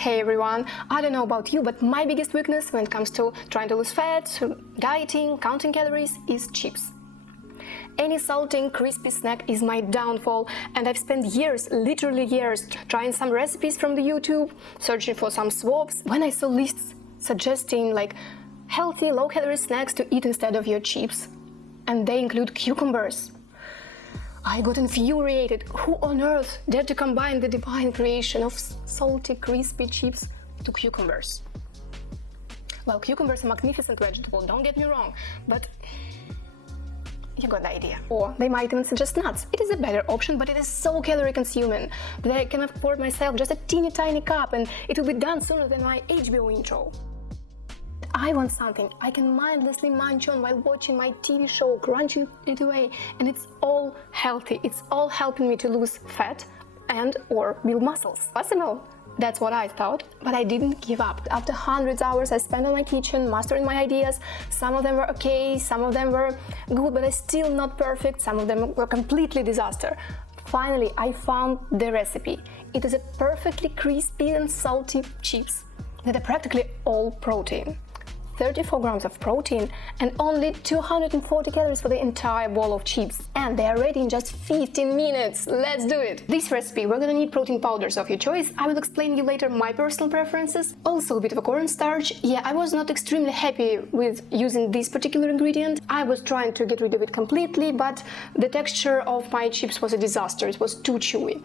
Hey everyone, I don't know about you, but my biggest weakness when it comes to trying to lose fat, dieting, counting calories is chips. Any salty, crispy snack is my downfall, and I've spent years, literally years, trying some recipes from the YouTube, searching for some swaps. When I saw lists suggesting like healthy, low-calorie snacks to eat instead of your chips, and they include cucumbers, I got infuriated. Who on earth dared to combine the divine creation of salty, crispy chips to cucumbers? Well, cucumbers are a magnificent vegetable, don't get me wrong, but you got the idea. Or they might even suggest nuts. It is a better option, but it is so calorie consuming that I can afford myself just a teeny tiny cup and it will be done sooner than my HBO intro. I want something I can mindlessly munch on while watching my TV show, crunching it away, and it's all healthy. It's all helping me to lose fat and or build muscles. Possible? That's what I thought, but I didn't give up. After hundreds of hours I spent in my kitchen, mastering my ideas, some of them were okay, some of them were good, but still not perfect, some of them were completely disaster. Finally, I found the recipe. It is a perfectly crispy and salty chips that are practically all protein. 34 grams of protein and only 240 calories for the entire bowl of chips. And they are ready in just 15 minutes. Let's do it! This recipe, we're gonna need protein powders of your choice. I will explain you later my personal preferences. Also a bit of a cornstarch. Yeah, I was not extremely happy with using this particular ingredient. I was trying to get rid of it completely, but the texture of my chips was a disaster. It was too chewy.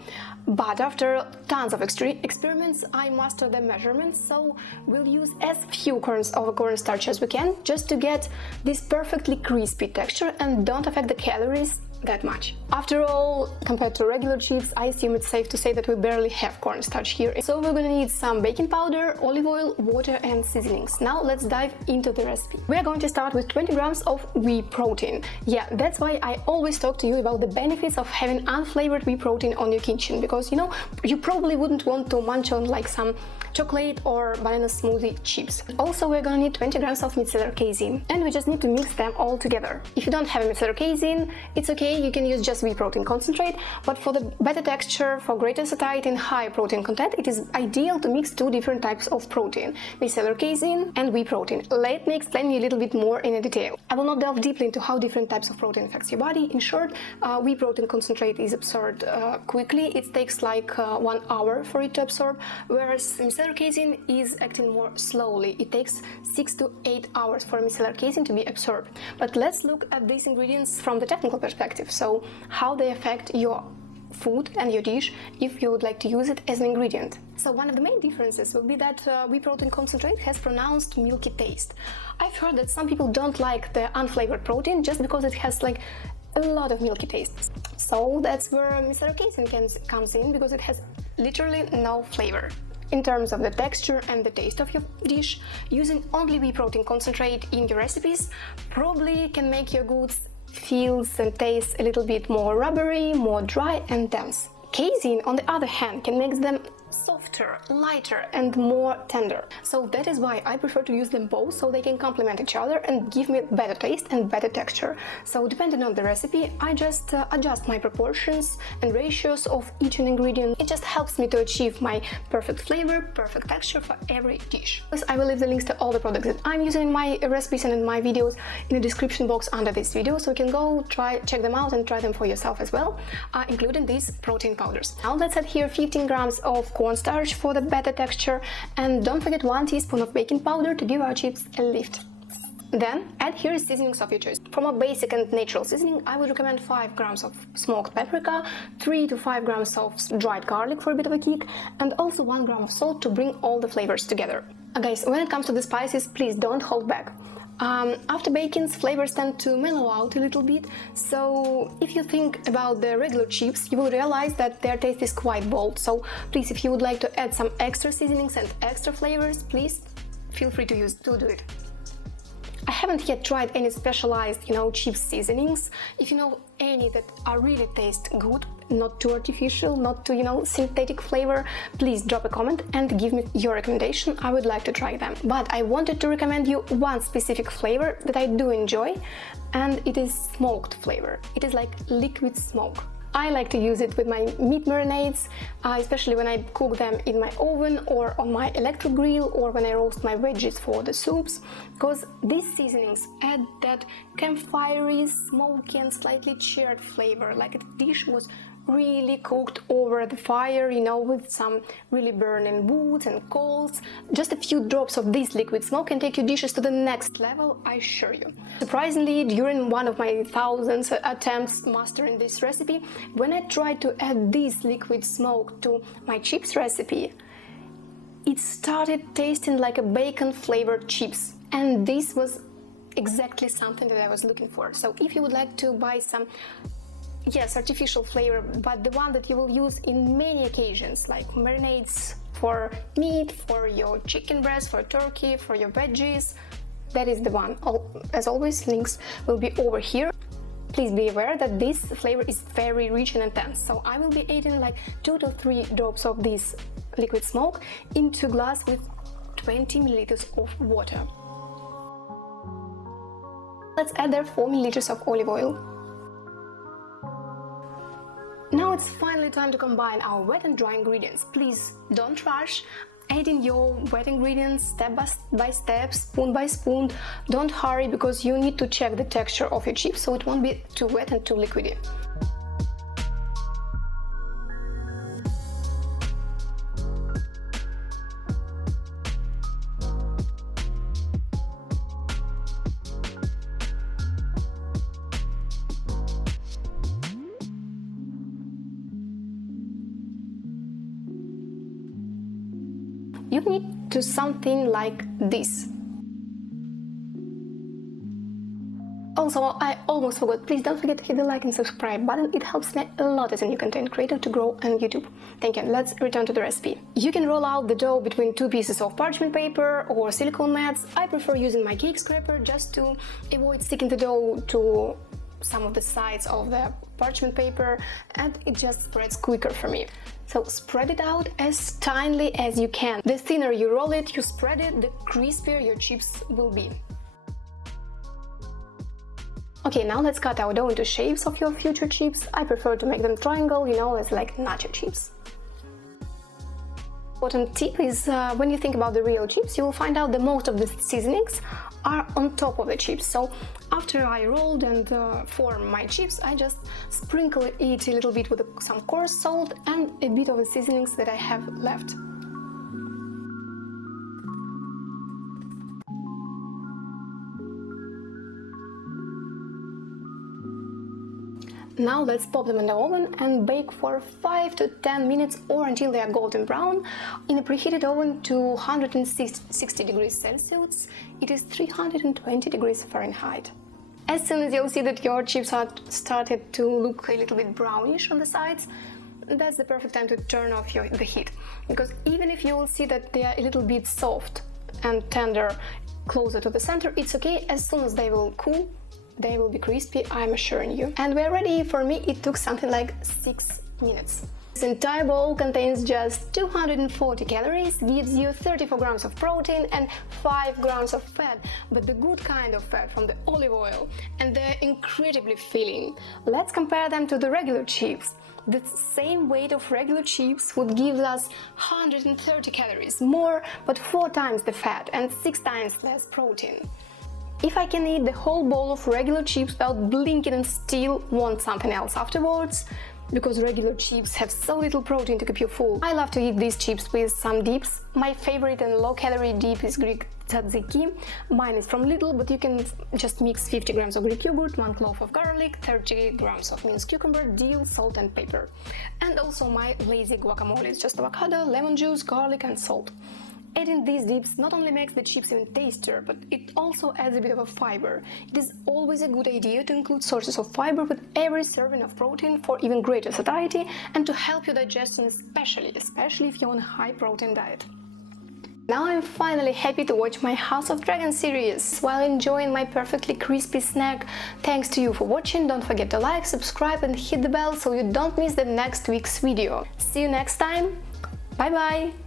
But after tons of experiments, I mastered the measurements, so we'll use as few cornstarch as we can, just to get this perfectly crispy texture and don't affect the calories that much. After all, compared to regular chips, I assume it's safe to say that we barely have cornstarch here. So we're gonna need some baking powder, olive oil, water and seasonings. Now let's dive into the recipe. We are going to start with 20 grams of whey protein. Yeah, that's why I always talk to you about the benefits of having unflavored whey protein on your kitchen, because you know, you probably wouldn't want to munch on like some chocolate or banana smoothie chips. Also, we're gonna need 20 grams of micellar casein, and we just need to mix them all together. If you don't have a micellar casein, it's okay, you can use just whey protein concentrate, but for the better texture, for greater satiety and high protein content, it is ideal to mix two different types of protein, micellar casein and whey protein. Let me explain you a little bit more in detail. I will not delve deeply into how different types of protein affects your body. In short, whey protein concentrate is absorbed quickly. It takes like 1 hour for it to absorb, whereas micellar casein is acting more slowly. It takes 6 to 8 hours for micellar casein to be absorbed. But let's look at these ingredients from the technical perspective, so how they affect your food and your dish if you would like to use it as an ingredient. So one of the main differences will be that whey protein concentrate has pronounced milky taste. I've heard that some people don't like the unflavored protein just because it has like a lot of milky taste. So that's where micellar casein comes in, because it has literally no flavor. In terms of the texture and the taste of your dish, using only whey protein concentrate in your recipes probably can make your goods feels and tastes a little bit more rubbery, more dry and dense. Casein, on the other hand, can make them softer, lighter and more tender. So that is why I prefer to use them both, so they can complement each other and give me better taste and better texture. So depending on the recipe, I just adjust my proportions and ratios of each ingredient. It just helps me to achieve my perfect flavor, perfect texture for every dish. I will leave the links to all the products that I'm using in my recipes and in my videos in the description box under this video, so you can go check them out and try them for yourself as well, including these protein powders. Now let's add here 15 grams of cornstarch for the better texture, and don't forget 1 teaspoon of baking powder to give our chips a lift. Then add here seasonings of your choice. For more basic and natural seasoning, I would recommend 5 grams of smoked paprika, 3 to 5 grams of dried garlic for a bit of a kick, and also 1 gram of salt to bring all the flavors together. Guys, when it comes to the spices, please don't hold back. After baking, flavors tend to mellow out a little bit, so if you think about the regular chips, you will realize that their taste is quite bold. So please, if you would like to add some extra seasonings and extra flavors, please feel free to do it. I haven't yet tried any specialized, chip seasonings. If you know any that are really taste good, not too artificial, not too, synthetic flavor, please drop a comment and give me your recommendation. I would like to try them. But I wanted to recommend you one specific flavor that I do enjoy, and it is smoked flavor. It is like liquid smoke. I like to use it with my meat marinades, especially when I cook them in my oven or on my electric grill, or when I roast my veggies for the soups, because these seasonings add that campfirey, smoky and slightly charred flavor, like a dish was really cooked over the fire, you know, with some really burning wood and coals. Just a few drops of this liquid smoke can take your dishes to the next level, I assure you. Surprisingly, during one of my thousands attempts mastering this recipe, when I tried to add this liquid smoke to my chips recipe, it started tasting like a bacon flavored chips, and this was exactly something that I was looking for. So if you would like to buy some artificial flavor, but the one that you will use in many occasions, like marinades for meat, for your chicken breast, for turkey, for your veggies, that is the one. As always, links will be over here. Please be aware that this flavor is very rich and intense, so I will be adding like 2 to 3 drops of this liquid smoke into a glass with 20 milliliters of water. Let's add there 4 milliliters of olive oil. Now it's finally time to combine our wet and dry ingredients. Please don't rush. Add in your wet ingredients step by step, spoon by spoon. Don't hurry, because you need to check the texture of your chips so it won't be too wet and too liquidy. You need to something like this. Also, I almost forgot, please don't forget to hit the like and subscribe button. It helps me a lot as a new content creator to grow on YouTube. Thank you. Let's return to the recipe. You can roll out the dough between 2 pieces of parchment paper or silicone mats. I prefer using my cake scraper just to avoid sticking the dough to some of the sides of the parchment paper, and it just spreads quicker for me. So spread it out as tinily as you can. The thinner you roll it, you spread it, the crispier your chips will be. Okay, now let's cut our dough into shapes of your future chips. I prefer to make them triangle, you know, as like nacho chips. Important tip is when you think about the real chips, you will find out that most of the seasonings are on top of the chips. So after I rolled and formed my chips, I just sprinkle it a little bit with some coarse salt and a bit of the seasonings that I have left. Now let's pop them in the oven and bake for 5 to 10 minutes or until they are golden brown in a preheated oven to 160 degrees Celsius. It is 320 degrees Fahrenheit. As soon as you'll see that your chips are started to look a little bit brownish on the sides, that's the perfect time to turn off the heat. Because even if you will see that they are a little bit soft and tender closer to the center, it's okay. As soon as they will cool, they will be crispy, I'm assuring you. And we're ready. For me, it took something like 6 minutes. This entire bowl contains just 240 calories, gives you 34 grams of protein and 5 grams of fat, but the good kind of fat from the olive oil, and they're incredibly filling. Let's compare them to the regular chips. The same weight of regular chips would give us 130 calories more, but 4 times the fat and 6 times less protein. If I can eat the whole bowl of regular chips without blinking and still want something else afterwards, because regular chips have so little protein to keep you full, I love to eat these chips with some dips. My favorite and low-calorie dip is Greek tzatziki. Mine is from Lidl, but you can just mix 50 grams of Greek yogurt, 1 clove of garlic, 30 grams of minced cucumber, dill, salt and pepper. And also my lazy guacamole is just avocado, lemon juice, garlic and salt. Adding these dips not only makes the chips even tastier, but it also adds a bit of a fiber. It is always a good idea to include sources of fiber with every serving of protein for even greater satiety and to help your digestion, especially if you're on a high protein diet. Now I'm finally happy to watch my House of Dragon series while enjoying my perfectly crispy snack. Thanks to you for watching. Don't forget to like, subscribe and hit the bell so you don't miss the next week's video. See you next time. Bye bye!